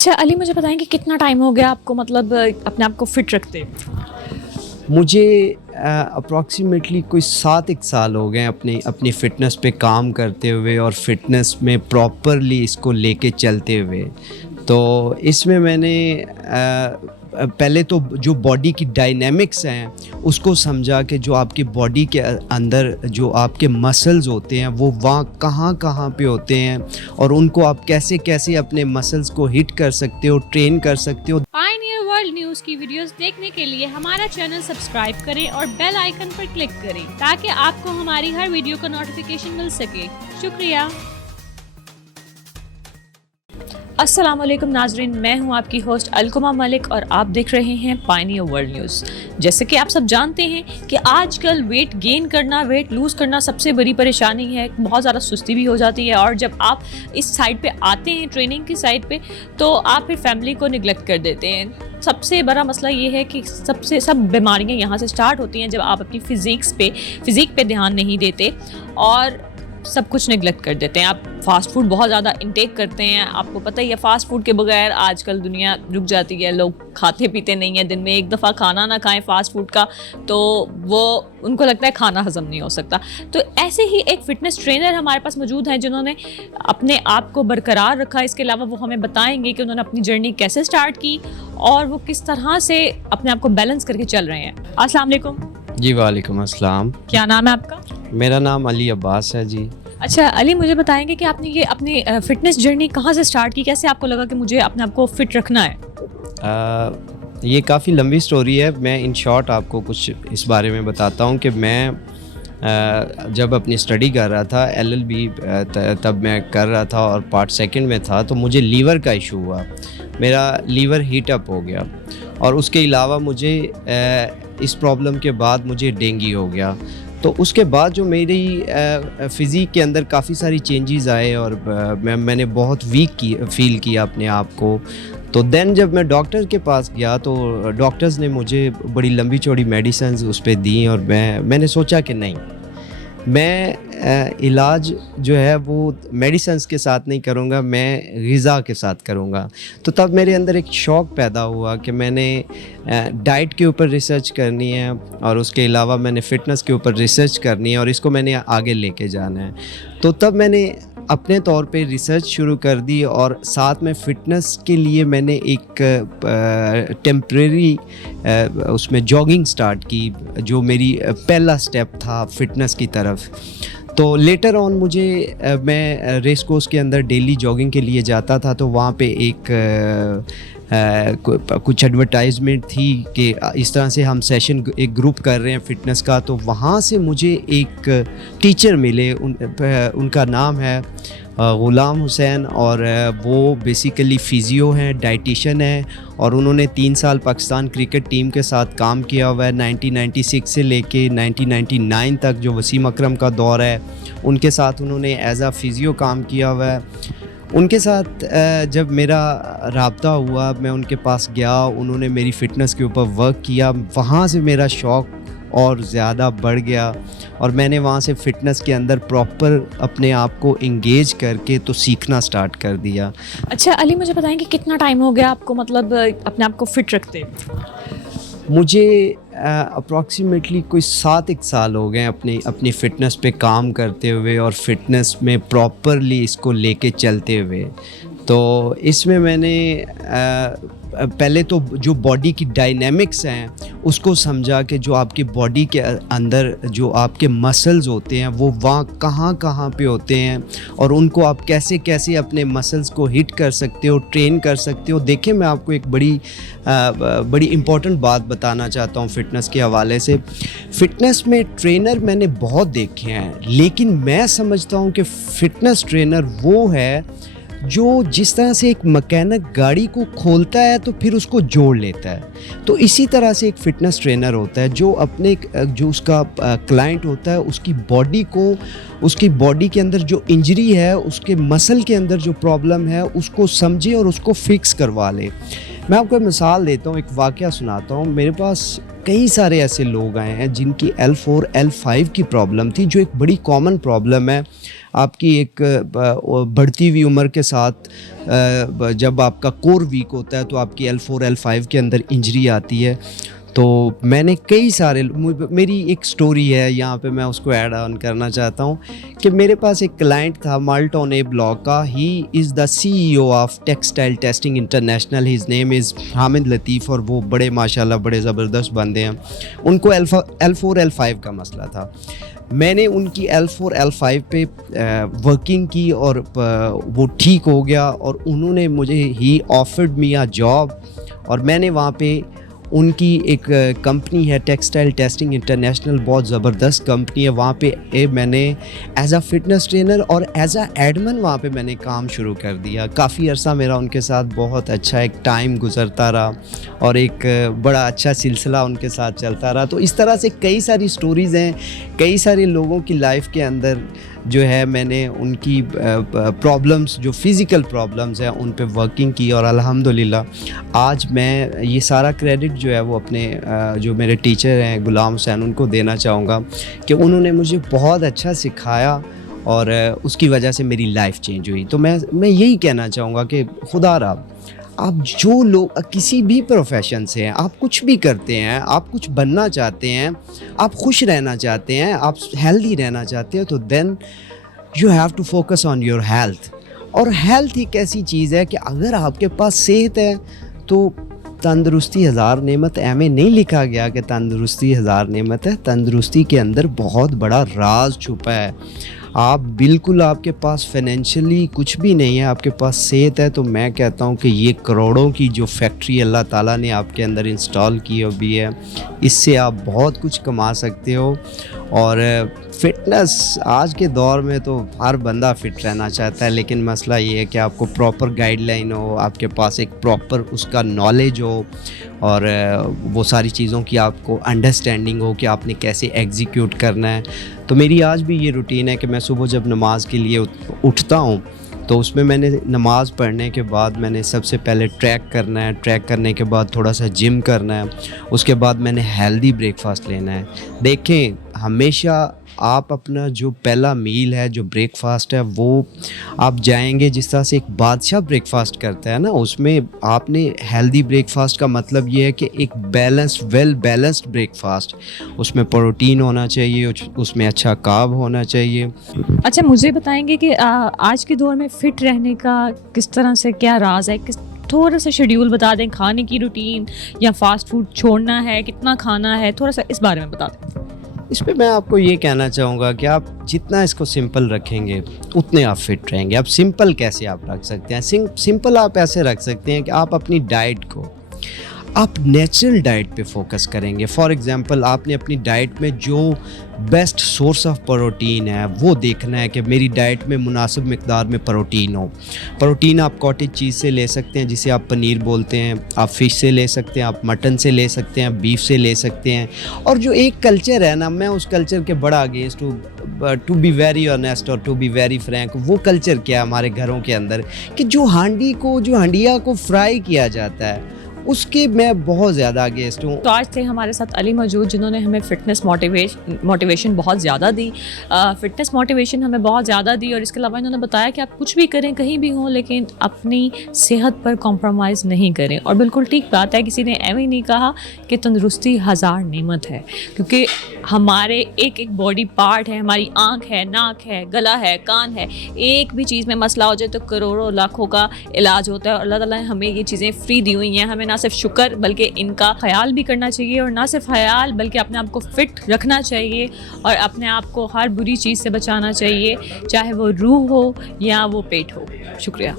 اچھا علی، مجھے بتائیں کہ کتنا ٹائم ہو گیا آپ کو مطلب اپنے آپ کو فٹ رکھتے؟ مجھے اپروکسیمیٹلی کوئی 7 سال ہو گئے اپنی فٹنس پہ کام کرتے ہوئے اور فٹنس میں پراپرلی اس کو لے کے چلتے ہوئے. تو اس میں میں نے پہلے تو جو باڈی کی ڈائنامکس ہیں اس کو سمجھا کہ جو آپ کی باڈی کے اندر جو آپ کے مسلز ہوتے ہیں وہ وہاں کہاں پہ ہوتے ہیں اور ان کو آپ کیسے اپنے مسلز کو ہٹ کر سکتے ہو، ٹرین کر سکتے ہو. پائنیئر ورلڈ نیوز کی ویڈیوز دیکھنے کے لیے ہمارا چینل سبسکرائب کریں اور بیل آئیکن پر کلک کریں تاکہ آپ کو ہماری ہر ویڈیو کا نوٹیفیکیشن مل سکے. شکریہ. السلام علیکم ناظرین، میں ہوں آپ کی ہوسٹ الکما ملک اور آپ دیکھ رہے ہیں پائنیئر ورلڈ نیوز. جیسے کہ آپ سب جانتے ہیں کہ آج کل ویٹ گین کرنا، ویٹ لوز کرنا سب سے بڑی پریشانی ہے. بہت زیادہ سستی بھی ہو جاتی ہے اور جب آپ اس سائڈ پہ آتے ہیں، ٹریننگ کی سائڈ پہ، تو آپ پھر فیملی کو نگلیکٹ کر دیتے ہیں. سب سے بڑا مسئلہ یہ ہے کہ سب بیماریاں یہاں سے سٹارٹ ہوتی ہیں جب آپ اپنی فزیک پہ دھیان نہیں دیتے اور سب کچھ نگلیکٹ کر دیتے ہیں. آپ فاسٹ فوڈ بہت زیادہ انٹیک کرتے ہیں. آپ کو پتہ ہی ہے فاسٹ فوڈ کے بغیر آج کل دنیا رک جاتی ہے. لوگ کھاتے پیتے نہیں ہیں، دن میں ایک دفعہ کھانا نہ کھائیں فاسٹ فوڈ کا تو وہ ان کو لگتا ہے کھانا ہضم نہیں ہو سکتا. تو ایسے ہی ایک فٹنس ٹرینر ہمارے پاس موجود ہیں جنہوں نے اپنے آپ کو برقرار رکھا. اس کے علاوہ وہ ہمیں بتائیں گے کہ انہوں نے اپنی جرنی کیسے سٹارٹ کی اور وہ کس طرح سے اپنے آپ کو بیلنس کر کے چل رہے ہیں. السلام علیکم. جی وعلیکم السلام. کیا نام ہے آپ کا؟ میرا نام علی عباس ہے جی. اچھا علی، مجھے بتائیں گے کہ آپ نے یہ اپنی فٹنس جرنی کہاں سے سٹارٹ کی؟ کیسے آپ کو لگا کہ مجھے اپنے آپ کو فٹ رکھنا ہے؟ یہ کافی لمبی سٹوری ہے. میں ان شارٹ آپ کو کچھ اس بارے میں بتاتا ہوں کہ میں جب اپنی اسٹڈی کر رہا تھا LLB تب میں کر رہا تھا اور پارٹ سیکنڈ میں تھا، تو مجھے لیور کا ایشو ہوا. میرا لیور ہیٹ اپ ہو گیا اور اس کے علاوہ مجھے اس پرابلم کے بعد مجھے ڈینگی ہو گیا. تو اس کے بعد جو میری فزیک کے اندر کافی ساری چینجز آئے اور میں نے بہت ویک فیل کیا اپنے آپ کو. تو دین جب میں ڈاکٹر کے پاس گیا تو ڈاکٹرز نے مجھے بڑی لمبی چوڑی میڈیسنز اس پہ دیں اور میں نے سوچا کہ نہیں، میں علاج جو ہے وہ میڈیسنز کے ساتھ نہیں کروں گا، میں غذا کے ساتھ کروں گا. تو تب میرے اندر ایک شوق پیدا ہوا کہ میں نے ڈائٹ کے اوپر ریسرچ کرنی ہے اور اس کے علاوہ میں نے فٹنس کے اوپر ریسرچ کرنی ہے اور اس کو میں نے آگے لے کے جانا ہے. تو تب میں نے اپنے طور پہ ریسرچ شروع کر دی اور ساتھ میں فٹنس کے لیے میں نے ایک ٹیمپریری اس میں جاگنگ سٹارٹ کی، جو میری پہلا سٹیپ تھا فٹنس کی طرف. تو لیٹر آن میں ریس کورس کے اندر ڈیلی جاگنگ کے لیے جاتا تھا، تو وہاں پہ کچھ ایڈورٹائزمنٹ تھی کہ اس طرح سے ہم سیشن ایک گروپ کر رہے ہیں فٹنس کا. تو وہاں سے مجھے ایک ٹیچر ملے، ان کا نام ہے غلام حسین اور وہ بیسیکلی فیزیو ہیں، ڈائٹیشین ہیں اور انہوں نے 3 سال پاکستان کرکٹ ٹیم کے ساتھ کام کیا ہوا ہے. 1996 سے لے کے 1999 تک جو وسیم اکرم کا دور ہے ان کے ساتھ انہوں نے ایز اے فیزیو کام کیا ہوا ہے. ان کے ساتھ جب میرا رابطہ ہوا، میں ان کے پاس گیا، انہوں نے میری فٹنس کے اوپر ورک کیا. وہاں سے میرا شوق اور زیادہ بڑھ گیا اور میں نے وہاں سے فٹنس کے اندر پراپر اپنے آپ کو انگیج کر کے تو سیکھنا سٹارٹ کر دیا. اچھا علی، مجھے بتائیں کہ کتنا ٹائم ہو گیا آپ کو مطلب اپنے آپ کو فٹ رکھتے؟ مجھے اپروکسیمیٹلی کوئی 7 سال ہو گئے اپنی فٹنس پہ کام کرتے ہوئے اور فٹنس میں پراپرلی اس کو لے کے چلتے ہوئے. تو اس میں میں نے پہلے تو جو باڈی کی ڈائنامکس ہیں اس کو سمجھا کہ جو آپ کی باڈی کے اندر جو آپ کے مسلز ہوتے ہیں وہ وہاں کہاں پہ ہوتے ہیں اور ان کو آپ کیسے اپنے مسلز کو ہٹ کر سکتے ہو، ٹرین کر سکتے ہو. دیکھیں میں آپ کو ایک بڑی امپورٹنٹ بات بتانا چاہتا ہوں فٹنس کے حوالے سے. فٹنس میں ٹرینر میں نے بہت دیکھے ہیں، لیکن میں سمجھتا ہوں کہ فٹنس ٹرینر وہ ہے جو جس طرح سے ایک مکینک گاڑی کو کھولتا ہے تو پھر اس کو جوڑ لیتا ہے. تو اسی طرح سے ایک فٹنس ٹرینر ہوتا ہے جو اس کا کلائنٹ ہوتا ہے، اس کی باڈی کے اندر جو انجری ہے، اس کے مسل کے اندر جو پرابلم ہے اس کو سمجھے اور اس کو فکس کروا لے. میں آپ کو مثال دیتا ہوں، ایک واقعہ سناتا ہوں. میرے پاس کئی سارے ایسے لوگ آئے ہیں جن کی L4 L5 کی پرابلم تھی، جو ایک بڑی کامن پرابلم ہے. آپ کی ایک بڑھتی ہوئی عمر کے ساتھ جب آپ کا کور ویک ہوتا ہے تو آپ کی L4 L5 کے اندر انجری آتی ہے. تو میں نے کئی سارے میری ایک سٹوری ہے یہاں پہ میں اس کو ایڈ آن کرنا چاہتا ہوں کہ میرے پاس ایک کلائنٹ تھا مالٹون اے بلاک کا. He is the CEO of textile testing international. His name is Hamid Latif, اور وہ بڑے ماشاءاللہ بڑے زبردست بندے ہیں. ان کو L4 L5 کا مسئلہ تھا. میں نے ان کی L4 L5 پہ ورکنگ کی اور وہ ٹھیک ہو گیا, اور انہوں نے مجھے he offered me a job, اور میں نے وہاں پہ ان کی ایک کمپنی ہے ٹیکسٹائل ٹیسٹنگ انٹرنیشنل, بہت زبردست کمپنی ہے. وہاں پہ میں نے ایز اے فٹنس ٹرینر اور ایز اے ایڈمن وہاں پہ میں نے کام شروع کر دیا. کافی عرصہ میرا ان کے ساتھ بہت اچھا ایک ٹائم گزرتا رہا, اور ایک بڑا اچھا سلسلہ ان کے ساتھ چلتا رہا. تو اس طرح سے کئی ساری سٹوریز ہیں, کئی سارے لوگوں کی لائف کے اندر جو ہے میں نے ان کی پرابلمس, جو فزیکل پرابلمس ہیں, ان پہ ورکنگ کی, اور الحمدللہ آج میں یہ سارا کریڈٹ جو ہے وہ اپنے جو میرے ٹیچر ہیں غلام حسین ان کو دینا چاہوں گا کہ انہوں نے مجھے بہت اچھا سکھایا, اور اس کی وجہ سے میری لائف چینج ہوئی. تو میں یہی کہنا چاہوں گا کہ خدا را آپ جو لوگ کسی بھی پروفیشن سے ہیں, آپ کچھ بھی کرتے ہیں, آپ کچھ بننا چاہتے ہیں, آپ خوش رہنا چاہتے ہیں, آپ ہیلدی رہنا چاہتے ہیں, تو then you have to focus on your health. اور ہیلتھ ایک ایسی چیز ہے کہ اگر آپ کے پاس صحت ہے تو تندرستی ہزار نعمت. میں نہیں لکھا گیا کہ تندرستی ہزار نعمت ہے, تندرستی کے اندر بہت بڑا راز چھپا ہے. آپ بالکل, آپ کے پاس فائنینشلی کچھ بھی نہیں ہے, آپ کے پاس صحت ہے, تو میں کہتا ہوں کہ یہ کروڑوں کی جو فیکٹری اللہ تعالیٰ نے آپ کے اندر انسٹال کی ہوئی ہے, اس سے آپ بہت کچھ کما سکتے ہو. اور فٹنس آج کے دور میں تو ہر بندہ فٹ رہنا چاہتا ہے, لیکن مسئلہ یہ ہے کہ آپ کو پراپر گائیڈ لائن ہو, آپ کے پاس ایک پراپر اس کا نالج ہو, اور وہ ساری چیزوں کی آپ کو انڈرسٹینڈنگ ہو کہ آپ نے کیسے ایگزیکیوٹ کرنا ہے. تو میری آج بھی یہ روٹین ہے کہ میں صبح جب نماز کے لیے اٹھتا ہوں تو اس میں نے نماز پڑھنے کے بعد میں نے سب سے پہلے ٹریک کرنا ہے, ٹریک کرنے کے بعد تھوڑا سا جم کرنا ہے, اس کے بعد میں نے ہیلدی بریک فاسٹ لینا ہے. دیکھیں ہمیشہ آپ اپنا جو پہلا میل ہے, جو بریک فاسٹ ہے, وہ آپ جائیں گے جس طرح سے ایک بادشاہ بریک فاسٹ کرتا ہے نا, اس میں آپ نے ہیلدی بریک فاسٹ کا مطلب یہ ہے کہ ایک ویل بیلنسڈ بریک فاسٹ, اس میں پروٹین ہونا چاہیے, اس میں اچھا کارب ہونا چاہیے. اچھا مجھے بتائیں گے کہ آج کے دور میں فٹ رہنے کا کس طرح سے کیا راز ہے, تھوڑا سا شیڈیول بتا دیں, کھانے کی روٹین, یا فاسٹ فوڈ چھوڑنا ہے, کتنا کھانا ہے, تھوڑا سا اس بارے میں بتا دیں. اس پہ میں آپ کو یہ کہنا چاہوں گا کہ آپ جتنا اس کو سمپل رکھیں گے اتنے آپ فٹ رہیں گے. اب سمپل کیسے آپ رکھ سکتے ہیں؟ سمپل آپ ایسے رکھ سکتے ہیں کہ آپ اپنی ڈائٹ کو آپ نیچرل ڈائٹ پہ فوکس کریں گے. فار ایگزامپل آپ نے اپنی ڈائٹ میں جو بیسٹ سورس آف پروٹین ہے وہ دیکھنا ہے کہ میری ڈائٹ میں مناسب مقدار میں پروٹین ہو. پروٹین آپ کاٹیج چیز سے لے سکتے ہیں جسے آپ پنیر بولتے ہیں, آپ فش سے لے سکتے ہیں, آپ مٹن سے لے سکتے ہیں, بیف سے لے سکتے ہیں. اور جو ایک کلچر ہے نا, میں اس کلچر کے بڑا against to be very honest اور ٹو بی ویری فرینک. وہ کلچر کیا ہے ہمارے گھروں کے اندر کہ جو ہانڈیا کو فرائی کیا جاتا ہے, اس کے میں بہت زیادہ اگینسٹ ہوں. تو آج تھے ہمارے ساتھ علی موجود, جنہوں نے ہمیں فٹنس موٹیویشن بہت زیادہ دی, فٹنس موٹیویشن ہمیں بہت زیادہ دی, اور اس کے علاوہ انہوں نے بتایا کہ آپ کچھ بھی کریں, کہیں بھی ہوں, لیکن اپنی صحت پر کمپرومائز نہیں کریں. اور بالکل ٹھیک بات ہے, کسی نے ایویں نہیں کہا کہ تندرستی ہزار نعمت ہے, کیونکہ ہمارے ایک باڈی پارٹ ہے, ہماری آنکھ ہے, ناک ہے, گلا ہے, کان ہے, ایک بھی چیز میں مسئلہ ہو جائے تو کروڑوں لاکھوں کا علاج ہوتا ہے. اور اللہ تعالیٰ نے ہمیں یہ چیزیں فری دی ہوئی ہیں, ہمیں نہ صرف شکر بلکہ ان کا خیال بھی کرنا چاہیے, اور نہ صرف خیال بلکہ اپنے آپ کو فٹ رکھنا چاہیے, اور اپنے آپ کو ہر بری چیز سے بچانا چاہیے, چاہے وہ روح ہو یا وہ پیٹ ہو. شکریہ.